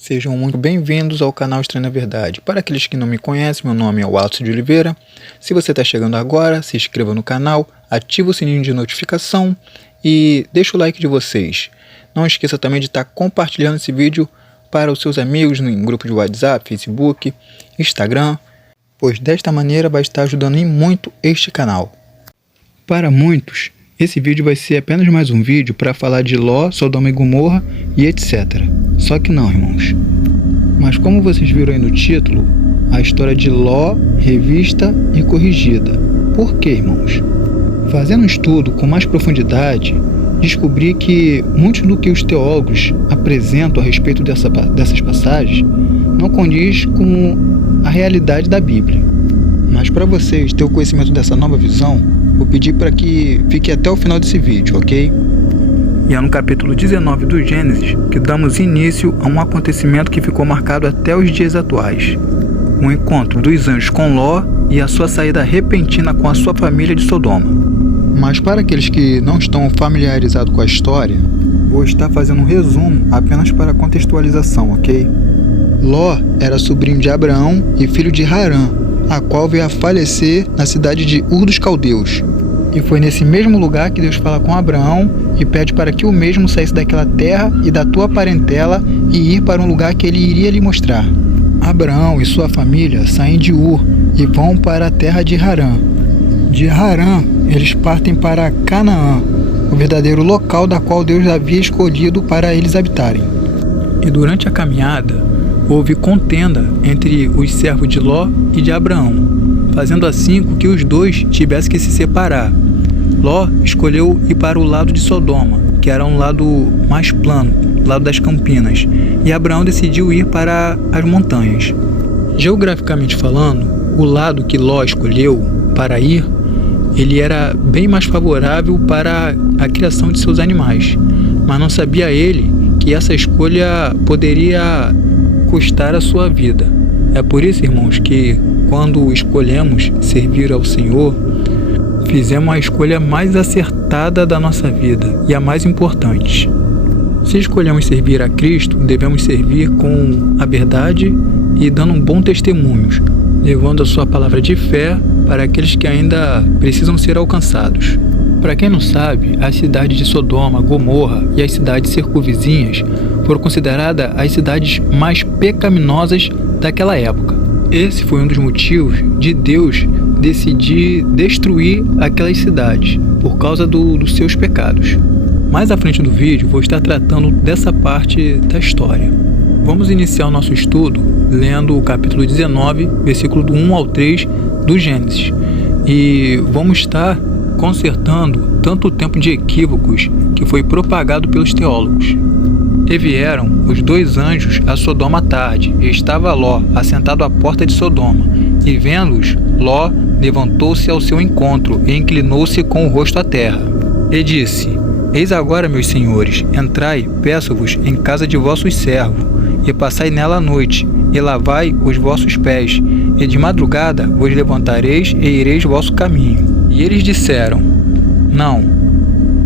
Sejam muito bem-vindos ao canal Estranho na Verdade. Para aqueles que não me conhecem, meu nome é Watson de Oliveira. Se você está chegando agora, se inscreva no canal, ative o sininho de notificação e deixa o like de vocês. Não esqueça também de estar compartilhando esse vídeo para os seus amigos em grupo de WhatsApp, Facebook, Instagram, pois desta maneira vai estar ajudando em muito este canal. Para muitos, esse vídeo vai ser apenas mais um vídeo para falar de Ló, Sodoma e Gomorra e etc. Só que não, irmãos. Mas como vocês viram aí no título, a história de Ló revista e corrigida. Por quê, irmãos? Fazendo um estudo com mais profundidade, descobri que muito do que os teólogos apresentam a respeito dessas passagens não condiz com a realidade da Bíblia. Mas para vocês terem o conhecimento dessa nova visão, vou pedir para que fique até o final desse vídeo, ok? E é no capítulo 19 do Gênesis que damos início a um acontecimento que ficou marcado até os dias atuais. O encontro dos anjos com Ló e a sua saída repentina com a sua família de Sodoma. Mas para aqueles que não estão familiarizados com a história, vou estar fazendo um resumo apenas para contextualização, ok? Ló era sobrinho de Abraão e filho de Harã, a qual veio a falecer na cidade de Ur dos Caldeus. E foi nesse mesmo lugar que Deus fala com Abraão e pede para que o mesmo saísse daquela terra e da tua parentela e ir para um lugar que ele iria lhe mostrar. Abraão e sua família saem de Ur e vão para a terra de Harã. De Harã, eles partem para Canaã, o verdadeiro local da qual Deus havia escolhido para eles habitarem. E durante a caminhada, houve contenda entre os servos de Ló e de Abraão, fazendo assim com que os dois tivessem que se separar. Ló escolheu ir para o lado de Sodoma, que era um lado mais plano, lado das campinas, e Abraão decidiu ir para as montanhas. Geograficamente falando, o lado que Ló escolheu para ir, ele era bem mais favorável para a criação de seus animais, mas não sabia ele que essa escolha poderia custar a sua vida. É por isso, irmãos, que quando escolhemos servir ao Senhor, fizemos a escolha mais acertada da nossa vida e a mais importante. Se escolhemos servir a Cristo, devemos servir com a verdade e dando um bom testemunho, levando a sua palavra de fé para aqueles que ainda precisam ser alcançados. Para quem não sabe, a cidade de Sodoma, Gomorra e as cidades circunvizinhas foram consideradas as cidades mais pecaminosas daquela época. Esse foi um dos motivos de Deus decidir destruir aquelas cidades por causa dos seus pecados. Mais à frente do vídeo vou estar tratando dessa parte da história. Vamos iniciar o nosso estudo lendo o capítulo 19, versículo do 1 ao 3 do Gênesis. E vamos estar consertando tanto o tempo de equívocos que foi propagado pelos teólogos. E vieram os dois anjos a Sodoma à tarde, e estava Ló assentado à porta de Sodoma. E vendo-os, Ló levantou-se ao seu encontro e inclinou-se com o rosto à terra. E disse: Eis agora, meus senhores, entrai, peço-vos, em casa de vossos servos, e passai nela a noite, e lavai os vossos pés, e de madrugada vos levantareis e ireis vosso caminho. E eles disseram: Não,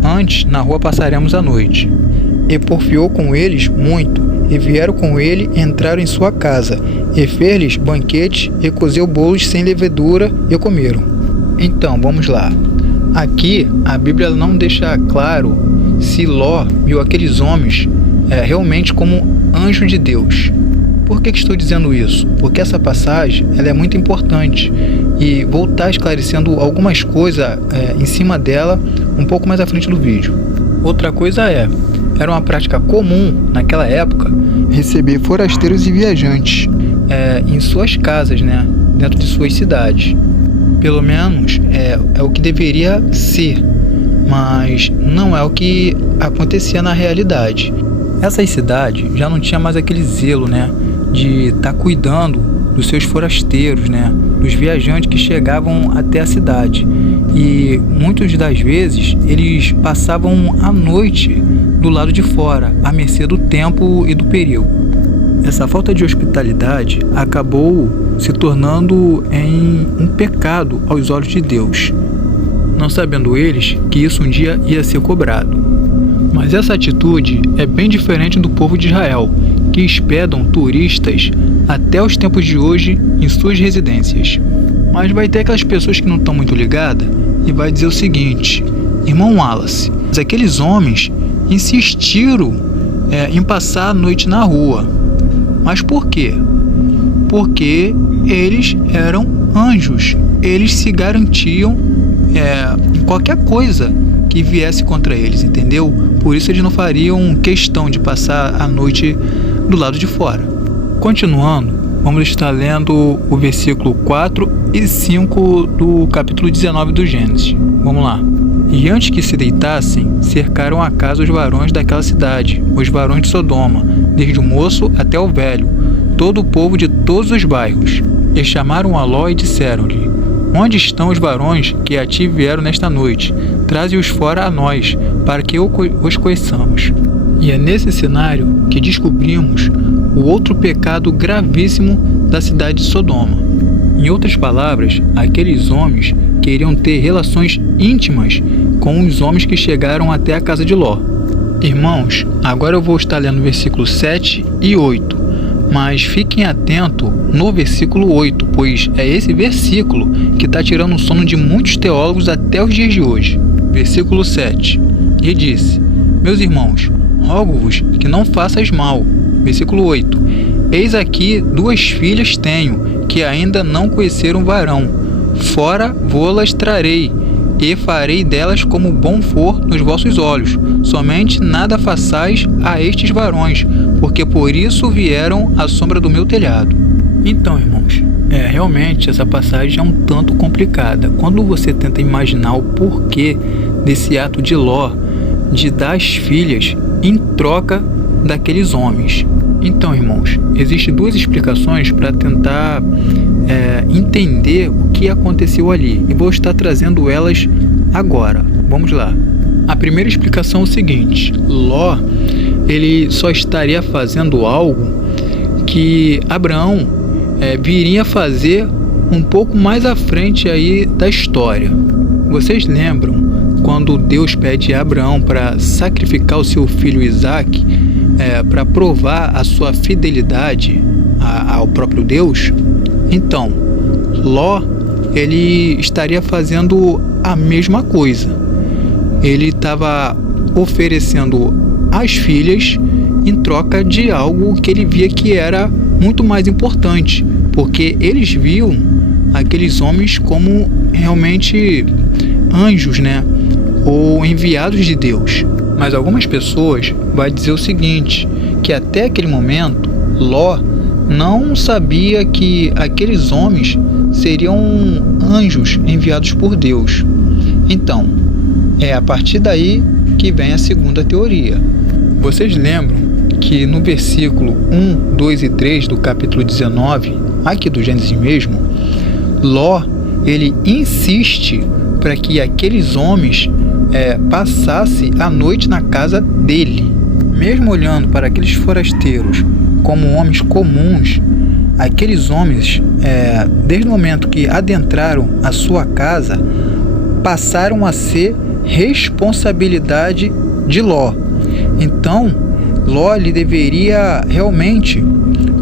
antes na rua passaremos a noite. E porfiou com eles muito, e vieram com ele, entraram em sua casa, e fez-lhes banquete, e cozeu bolos sem levedura, e comeram. Então, vamos lá. Aqui, a Bíblia não deixa claro se Ló viu aqueles homens realmente como anjo de Deus. Por que estou dizendo isso? Porque essa passagem ela é muito importante, e vou estar esclarecendo algumas coisas em cima dela um pouco mais à frente do vídeo. Outra coisa era uma prática comum naquela época receber forasteiros e viajantes em suas casas, né, dentro de suas cidades. Pelo menos é o que deveria ser, mas não é o que acontecia na realidade. Essas cidades já não tinha mais aquele zelo, né, de estar cuidando dos seus forasteiros, né, dos viajantes que chegavam até a cidade. E muitas das vezes eles passavam a noite do lado de fora, à mercê do tempo e do perigo. Essa falta de hospitalidade acabou se tornando em um pecado aos olhos de Deus, não sabendo eles que isso um dia ia ser cobrado. Mas essa atitude é bem diferente do povo de Israel, que hospedam turistas até os tempos de hoje em suas residências. Mas vai ter aquelas pessoas que não estão muito ligadas e vai dizer o seguinte: irmão Wallace, aqueles homens insistiram em passar a noite na rua. Mas por quê? Porque eles eram anjos. Eles se garantiam em qualquer coisa que viesse contra eles, entendeu? Por isso eles não fariam questão de passar a noite do lado de fora. Continuando, vamos estar lendo o versículo 4 e 5 do capítulo 19 do Gênesis. Vamos lá. E antes que se deitassem, cercaram a casa os varões daquela cidade, os varões de Sodoma, desde o moço até o velho, todo o povo de todos os bairros. E chamaram a Ló e disseram-lhe: onde estão os varões que a ti vieram nesta noite? Traze-os fora a nós, para que os conheçamos. E é nesse cenário que descobrimos o outro pecado gravíssimo da cidade de Sodoma. Em outras palavras, aqueles homens queriam ter relações íntimas com os homens que chegaram até a casa de Ló. Irmãos, agora eu vou estar lendo o versículo 7 e 8, mas fiquem atentos no versículo 8, pois é esse versículo que está tirando o sono de muitos teólogos até os dias de hoje. Versículo 7. E disse: meus irmãos, rogo-vos que não façais mal. Versículo 8. Eis aqui 2 filhas tenho, que ainda não conheceram varão. Fora vô-las trarei, e farei delas como bom for nos vossos olhos. Somente nada façais a estes varões, porque por isso vieram à sombra do meu telhado. Então, irmãos, realmente essa passagem é um tanto complicada. Quando você tenta imaginar o porquê desse ato de Ló de dar as filhas em troca daqueles homens. Então, irmãos, existem 2 explicações para tentar entender o que aconteceu ali, e vou estar trazendo elas agora. Vamos lá. A primeira explicação é o seguinte: Ló, ele só estaria fazendo algo que Abraão viria fazer um pouco mais à frente aí da história. Vocês lembram quando Deus pede a Abraão para sacrificar o seu filho Isaque, para provar a sua fidelidade ao próprio Deus? Então, Ló, ele estaria fazendo a mesma coisa. Ele estava oferecendo as filhas em troca de algo que ele via que era muito mais importante, porque eles viam aqueles homens como realmente anjos, né? Ou enviados de Deus. Mas algumas pessoas vão dizer o seguinte, que até aquele momento Ló não sabia que aqueles homens seriam anjos enviados por Deus. Então, é a partir daí que vem a segunda teoria. Vocês lembram que no versículo 1, 2 e 3 do capítulo 19, aqui do Gênesis mesmo, Ló, ele insiste para que aqueles homens passassem a noite na casa dele. Mesmo olhando para aqueles forasteiros como homens comuns, aqueles homens, desde o momento que adentraram a sua casa, passaram a ser responsabilidade de Ló. Então, Ló ele deveria realmente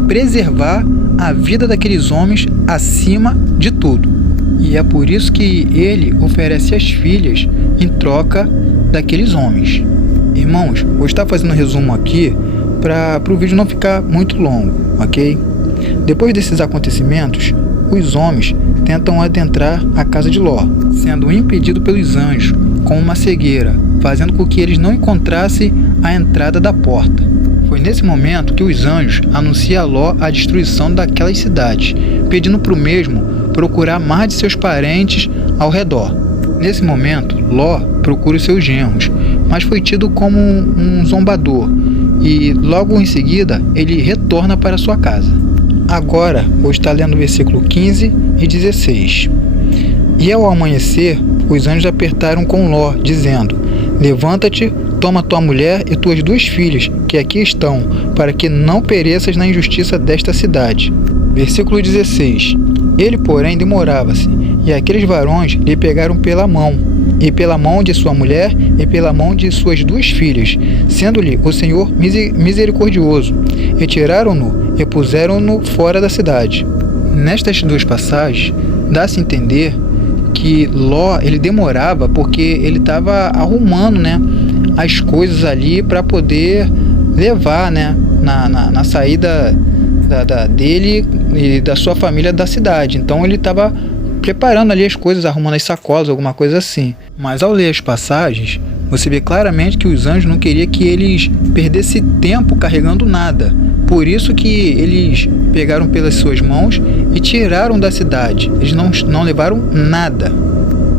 preservar a vida daqueles homens acima de tudo. E é por isso que ele oferece as filhas em troca daqueles homens. Irmãos, vou estar fazendo um resumo aqui para o vídeo não ficar muito longo, ok? Depois desses acontecimentos, os homens tentam adentrar a casa de Ló, sendo impedidos pelos anjos com uma cegueira, fazendo com que eles não encontrassem a entrada da porta. Foi nesse momento que os anjos anunciam a Ló a destruição daquelas cidades, pedindo para o mesmo procurar mais de seus parentes ao redor. Nesse momento, Ló procura os seus genros, mas foi tido como um zombador, e logo em seguida ele retorna para sua casa. Agora vou estar lendo o versículo 15 e 16. E ao amanhecer, os anjos apertaram com Ló, dizendo: levanta-te, toma tua mulher e tuas 2 filhas, que aqui estão, para que não pereças na injustiça desta cidade. Versículo 16. Ele, porém, demorava-se, e aqueles varões lhe pegaram pela mão, e pela mão de sua mulher, e pela mão de suas 2 filhas, sendo-lhe o Senhor misericordioso. E tiraram-no e puseram-no fora da cidade. Nestas 2 passagens, dá-se a entender que Ló, ele demorava porque ele estava arrumando, né, as coisas ali para poder levar, né, na saída dele e da sua família da cidade. Então ele estava preparando ali as coisas, arrumando as sacolas, alguma coisa assim. Mas ao ler as passagens, você vê claramente que os anjos não queriam que eles perdessem tempo carregando nada. Por isso que eles pegaram pelas suas mãos e tiraram da cidade. Eles não levaram nada.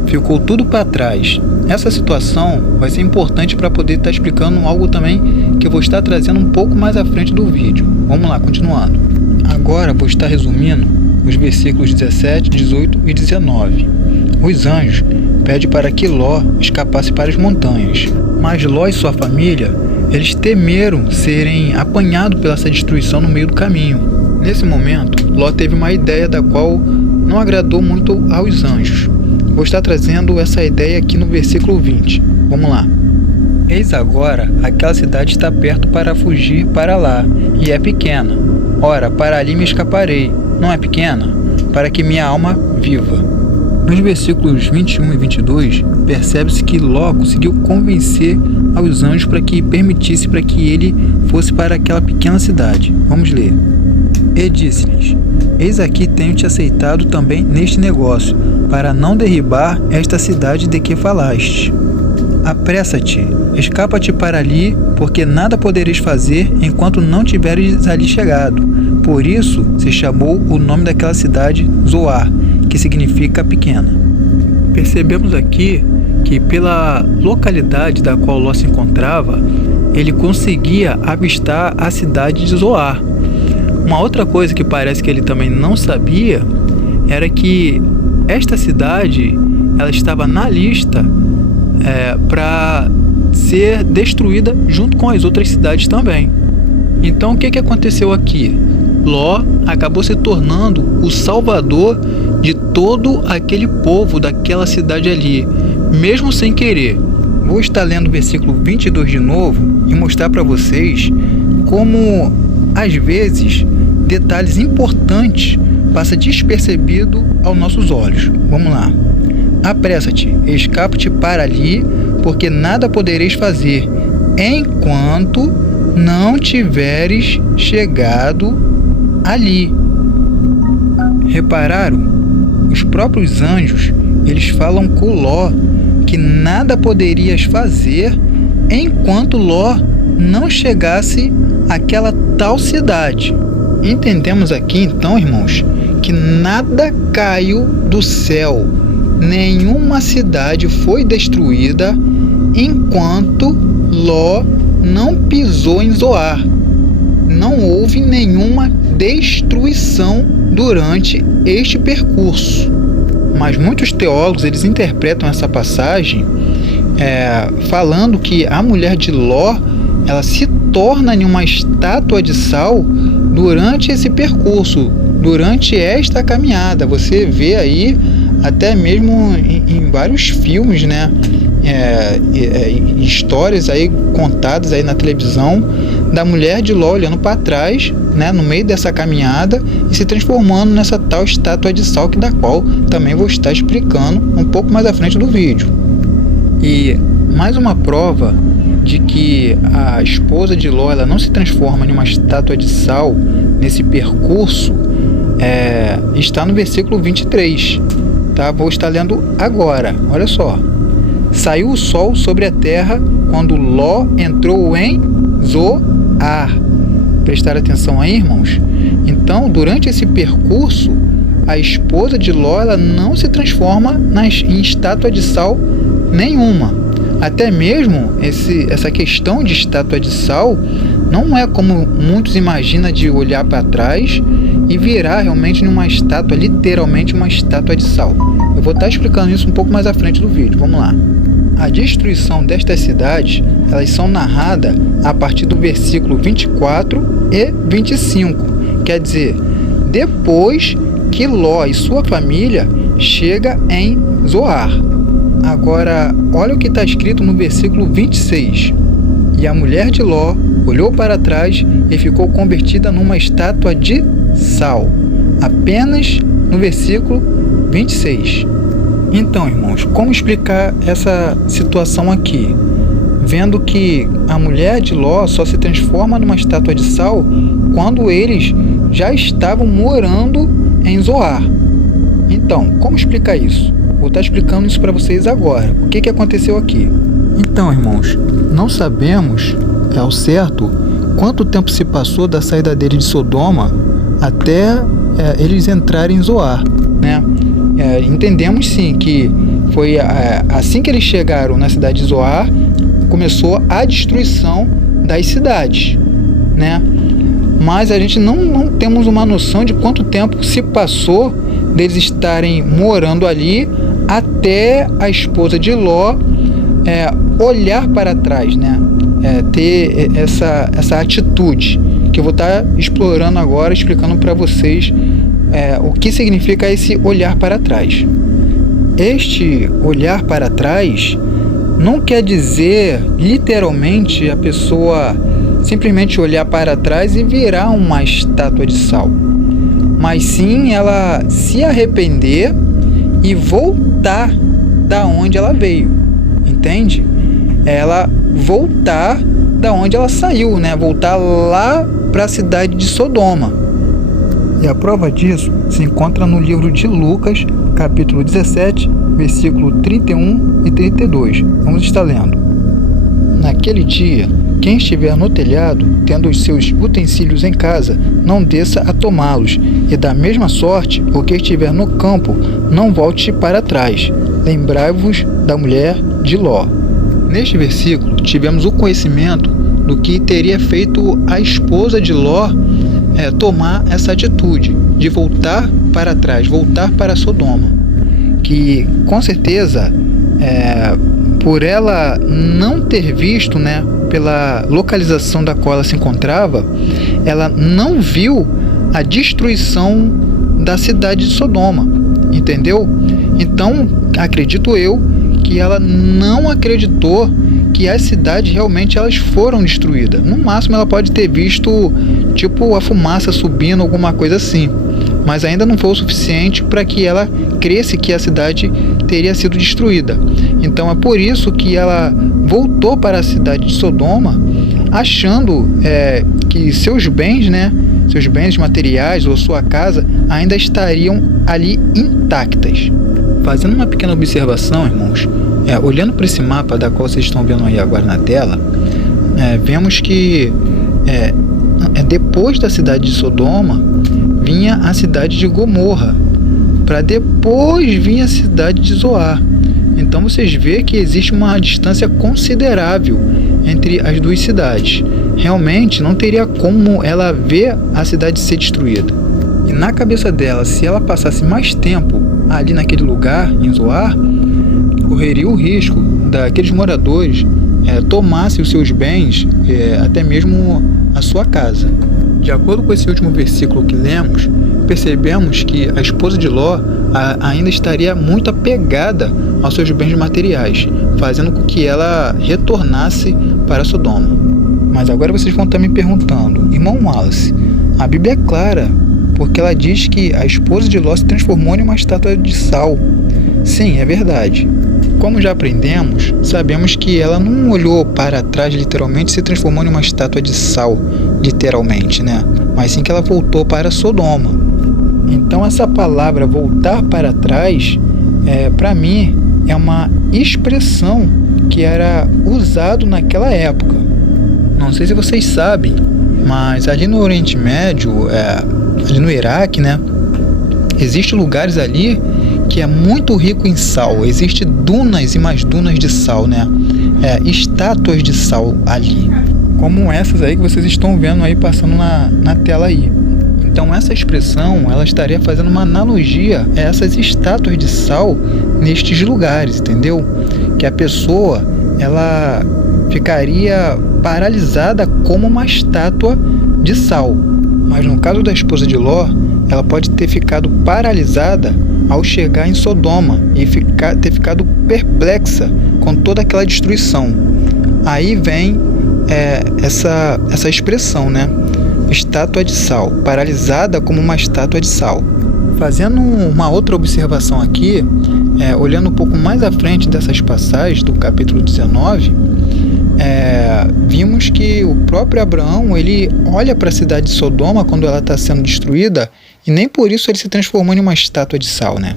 Ficou tudo para trás. Essa situação vai ser importante para poder estar explicando algo também que eu vou estar trazendo um pouco mais à frente do vídeo. Vamos lá, continuando. Agora vou estar resumindo os versículos 17, 18 e 19. Os anjos pedem para que Ló escapasse para as montanhas, mas Ló e sua família, eles temeram serem apanhados pela essa destruição no meio do caminho. Nesse momento, Ló teve uma ideia da qual não agradou muito aos anjos. Vou estar trazendo essa ideia aqui no versículo 20. Vamos lá. Eis agora, aquela cidade está perto para fugir para lá, e é pequena. Ora, para ali me escaparei. Não é pequena? Para que minha alma viva. Nos versículos 21 e 22, percebe-se que Ló conseguiu convencer aos anjos para que permitisse para que ele fosse para aquela pequena cidade. Vamos ler. E disse-lhes: Eis aqui tenho-te aceitado também neste negócio, para não derribar esta cidade de que falaste. Apressa-te, escapa-te para ali, porque nada podereis fazer enquanto não tiveres ali chegado. Por isso se chamou o nome daquela cidade Zoar, que significa pequena. Percebemos aqui que pela localidade da qual Ló se encontrava, ele conseguia avistar a cidade de Zoar. Uma outra coisa que parece que ele também não sabia era que esta cidade ela estava na lista para ser destruída junto com as outras cidades também. Então o que aconteceu aqui? Ló acabou se tornando o salvador de todo aquele povo daquela cidade ali, mesmo sem querer. Vou estar lendo o versículo 22 de novo e mostrar para vocês como, às vezes, detalhes importantes passam despercebido aos nossos olhos. Vamos lá. Apressa-te, escapa-te para ali, porque nada podereis fazer, enquanto não tiveres chegado ali. Repararam? Os próprios anjos, eles falam com Ló que nada poderias fazer enquanto Ló não chegasse àquela tal cidade. Entendemos aqui então, irmãos, que nada caiu do céu, nenhuma cidade foi destruída enquanto Ló não pisou em Zoar. Não houve nenhuma destruição durante este percurso. Mas muitos teólogos eles interpretam essa passagem falando que a mulher de Ló ela se torna em uma estátua de sal durante esse percurso, durante esta caminhada. Você vê aí até mesmo em vários filmes, né? Histórias aí contadas aí na televisão da mulher de Ló olhando para trás, né, no meio dessa caminhada e se transformando nessa tal estátua de sal, que da qual também vou estar explicando um pouco mais à frente do vídeo. E mais uma prova de que a esposa de Ló ela não se transforma em uma estátua de sal nesse percurso está no versículo 23, tá? Vou estar lendo agora, olha só. Saiu o sol sobre a terra quando Ló entrou em Zoar. Prestar atenção aí, irmãos. Então, durante esse percurso, a esposa de Ló ela não se transforma em estátua de sal nenhuma. Até mesmo essa questão de estátua de sal não é como muitos imaginam, de olhar para trás e virar realmente numa estátua, literalmente uma estátua de sal. Eu vou estar explicando isso um pouco mais à frente do vídeo. Vamos lá. A destruição destas cidades, elas são narradas a partir do versículo 24 e 25. Quer dizer, depois que Ló e sua família chegam em Zoar. Agora, olha o que está escrito no versículo 26. E a mulher de Ló olhou para trás e ficou convertida numa estátua de sal. Apenas no versículo 26. Então, irmãos, como explicar essa situação aqui? Vendo que a mulher de Ló só se transforma numa estátua de sal quando eles já estavam morando em Zoar. Então, como explicar isso? Vou estar explicando isso para vocês agora. O que aconteceu aqui? Então, irmãos, não sabemos ao certo quanto tempo se passou da saída deles de Sodoma até eles entrarem em Zoar, né? Entendemos sim que foi assim que eles chegaram na cidade de Zoar, começou a destruição das cidades, né? Mas a gente não temos uma noção de quanto tempo se passou deles estarem morando ali até a esposa de Ló olhar para trás, né? Ter essa atitude que eu vou estar explorando agora, explicando para vocês o que significa esse olhar para trás. Este olhar para trás não quer dizer literalmente a pessoa simplesmente olhar para trás e virar uma estátua de sal, mas sim ela se arrepender e voltar da onde ela veio, entende? Ela voltar da onde ela saiu, né? Voltar lá para a cidade de Sodoma. E a prova disso se encontra no livro de Lucas, capítulo 17, versículo 31 e 32. Vamos estar lendo. Naquele dia, quem estiver no telhado, tendo os seus utensílios em casa, não desça a tomá-los, e da mesma sorte, o que estiver no campo, não volte para trás. Lembrai-vos da mulher de Ló. Neste versículo, tivemos o conhecimento do que teria feito a esposa de Ló tomar essa atitude de voltar para trás, voltar para Sodoma. Que, com certeza, por ela não ter visto, né, pela localização da qual ela se encontrava, ela não viu a destruição da cidade de Sodoma, entendeu? Então, acredito eu que ela não acreditou que as cidades realmente elas foram destruídas. No máximo ela pode ter visto tipo a fumaça subindo, alguma coisa assim, mas ainda não foi o suficiente para que ela cresce que a cidade teria sido destruída. Então é por isso que ela voltou para a cidade de Sodoma, achando que seus bens, né, seus bens materiais ou sua casa ainda estariam ali intactas. Fazendo uma pequena observação, irmãos, olhando para esse mapa da qual vocês estão vendo aí agora na tela, vemos que depois da cidade de Sodoma vinha a cidade de Gomorra, para depois vir a cidade de Zoar. Então vocês veem que existe uma distância considerável entre as duas cidades. Realmente não teria como ela ver a cidade ser destruída. E na cabeça dela, se ela passasse mais tempo ali naquele lugar, em Zoar, correria o risco daqueles moradores tomassem os seus bens, até mesmo a sua casa. De acordo com esse último versículo que lemos, percebemos que a esposa de Ló ainda estaria muito apegada aos seus bens materiais, fazendo com que ela retornasse para Sodoma. Mas agora vocês vão estar me perguntando, irmão Wallace, a Bíblia é clara, porque ela diz que a esposa de Ló se transformou em uma estátua de sal. Sim, é verdade. Como já aprendemos, sabemos que ela não olhou para trás literalmente e se transformou em uma estátua de sal, literalmente, né? Mas sim que ela voltou para Sodoma. Então essa palavra voltar para trás, para mim, é uma expressão que era usado naquela época. Não sei se vocês sabem, mas ali no Oriente Médio, ali no Iraque, né? Existem lugares ali que é muito rico em sal. Existem dunas e mais dunas de sal, né? Estátuas de sal ali, como essas aí que vocês estão vendo aí passando na tela aí. Então essa expressão, ela estaria fazendo uma analogia a essas estátuas de sal nestes lugares, entendeu? Que a pessoa, ela ficaria paralisada como uma estátua de sal. Mas no caso da esposa de Ló, ela pode ter ficado paralisada ao chegar em Sodoma e ter ficado perplexa com toda aquela destruição. Aí vem essa expressão, né? Estátua de sal, paralisada como uma estátua de sal. Fazendo uma outra observação aqui, olhando um pouco mais à frente dessas passagens do capítulo 19, vimos que o próprio Abraão, ele olha para a cidade de Sodoma quando ela está sendo destruída e nem por isso ele se transformou em uma estátua de sal, né?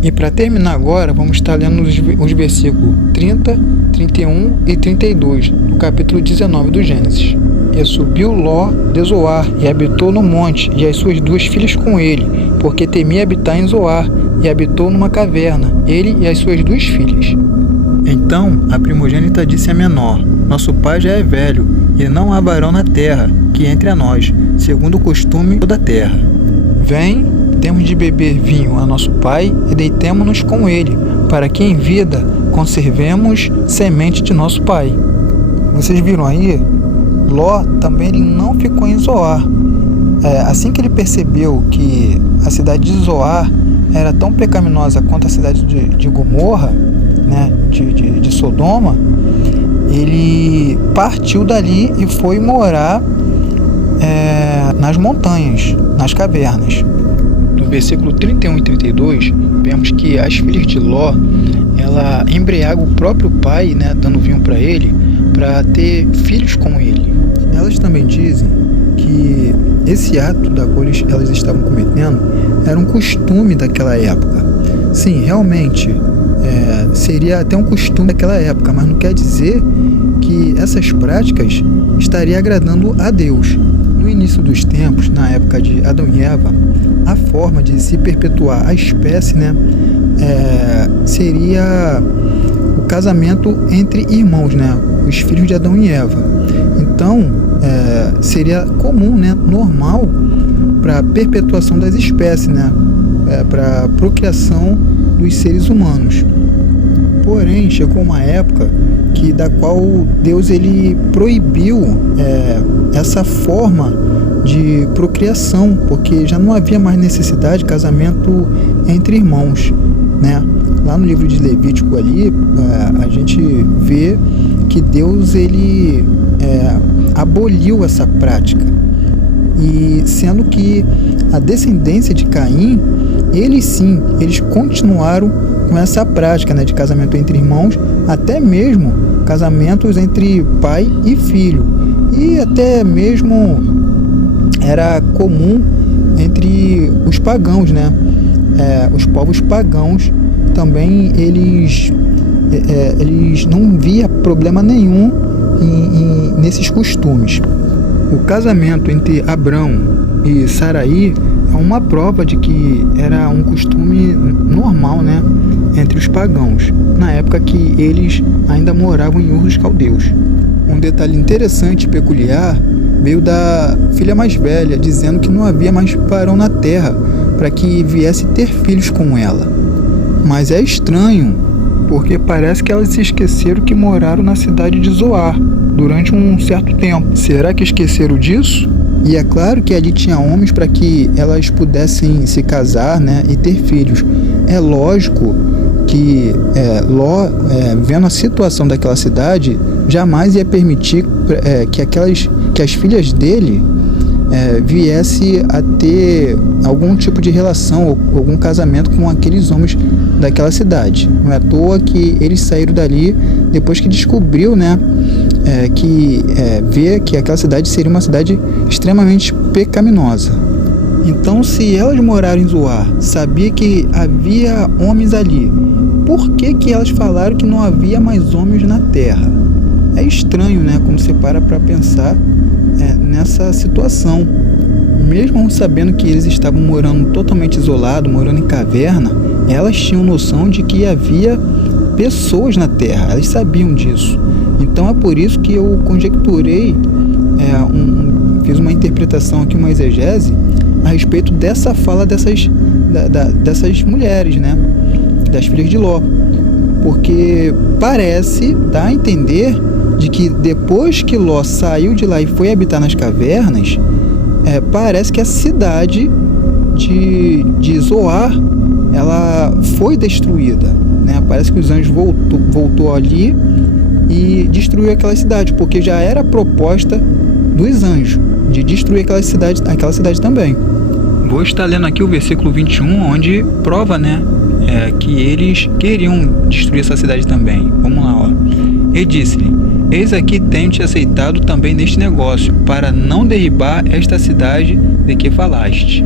E para terminar agora, vamos estar lendo os versículos 30, 31 e 32 do capítulo 19 do Gênesis. E subiu Ló de Zoar e habitou no monte, e as suas 2 filhas com ele, porque temia habitar em Zoar, e habitou numa caverna, ele e as suas 2 filhas. Então a primogênita disse à menor: Nosso pai já é velho, e não há varão na terra que entre a nós, segundo o costume da terra. Vem, temos de beber vinho a nosso pai, e deitemo-nos com ele, para que em vida conservemos semente de nosso pai. Vocês viram aí? Ló também ele não ficou em Zoar. Assim que ele percebeu que a cidade de Zoar era tão pecaminosa quanto a cidade de Gomorra, né, de Sodoma, ele partiu dali e foi morar nas montanhas, nas cavernas. No versículo 31 e 32, vemos que as filhas de Ló, ela embriaga o próprio pai, né, dando vinho para ele, para ter filhos com ele. Elas também dizem que esse ato da qual elas estavam cometendo era um costume daquela época. Sim, realmente, seria até um costume daquela época, mas não quer dizer que essas práticas estariam agradando a Deus. No início dos tempos, na época de Adão e Eva, a forma de se perpetuar a espécie, né, seria o casamento entre irmãos, né, os filhos de Adão e Eva. Então, seria comum, né, normal para a perpetuação das espécies, né, para a procriação dos seres humanos. Porém, chegou uma época da qual Deus ele proibiu essa forma de procriação, porque já não havia mais necessidade de casamento entre irmãos, né? Lá no livro de Levítico ali, a gente vê que Deus ele aboliu essa prática, e sendo que a descendência de Caim, eles continuaram com essa prática, né, de casamento entre irmãos, até mesmo casamentos entre pai e filho, e até mesmo era comum entre os pagãos, né? Os povos pagãos também eles não via problema nenhum nesses costumes. O casamento entre Abrão e Saraí é uma prova de que era um costume normal, né, entre os pagãos, na época que eles ainda moravam em Ur dos Caldeus. Um detalhe interessante e peculiar veio da filha mais velha, dizendo que não havia mais varão na terra para que viesse ter filhos com ela. Mas é estranho, porque parece que elas se esqueceram que moraram na cidade de Zoar durante um certo tempo. Será que esqueceram disso? E é claro que ali tinha homens para que elas pudessem se casar, né, e ter filhos. É lógico que Ló, vendo a situação daquela cidade, jamais ia permitir que as filhas dele viesse a ter algum tipo de relação ou algum casamento com aqueles homens daquela cidade. Não é à toa que eles saíram dali depois que descobriu, né, vê que aquela cidade seria uma cidade extremamente pecaminosa. Então, se elas moraram em Zoar, sabia que havia homens ali, por que elas falaram que não havia mais homens na terra? É estranho, né, quando você para pensar nessa situação. Mesmo sabendo que eles estavam morando totalmente isolados, morando em caverna, elas tinham noção de que havia pessoas na terra, elas sabiam disso. Então é por isso que eu conjecturei, fiz uma interpretação aqui, uma exegese, a respeito dessa fala dessas mulheres, né, das filhas de Ló. Porque parece dar a entender de que depois que Ló saiu de lá e foi habitar nas cavernas, parece que a cidade de Zoar, ela foi destruída, né? Parece que os anjos voltou ali e destruiu aquela cidade, porque já era a proposta dos anjos de destruir aquela cidade também. Vou estar lendo aqui o versículo 21, onde prova, né, que eles queriam destruir essa cidade também. Vamos lá, ó. E disse-lhe: eis aqui tenho-te aceitado também neste negócio, para não derribar esta cidade de que falaste.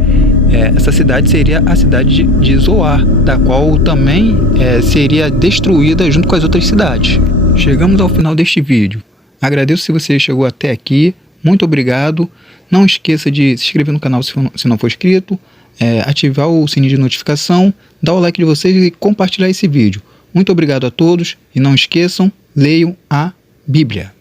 Essa cidade seria a cidade de Zoar, da qual também seria destruída junto com as outras cidades. Chegamos ao final deste vídeo. Agradeço se você chegou até aqui. Muito obrigado. Não esqueça de se inscrever no canal se não for inscrito, ativar o sininho de notificação, dar o like de vocês e compartilhar esse vídeo. Muito obrigado a todos e não esqueçam, leiam a Bíblia.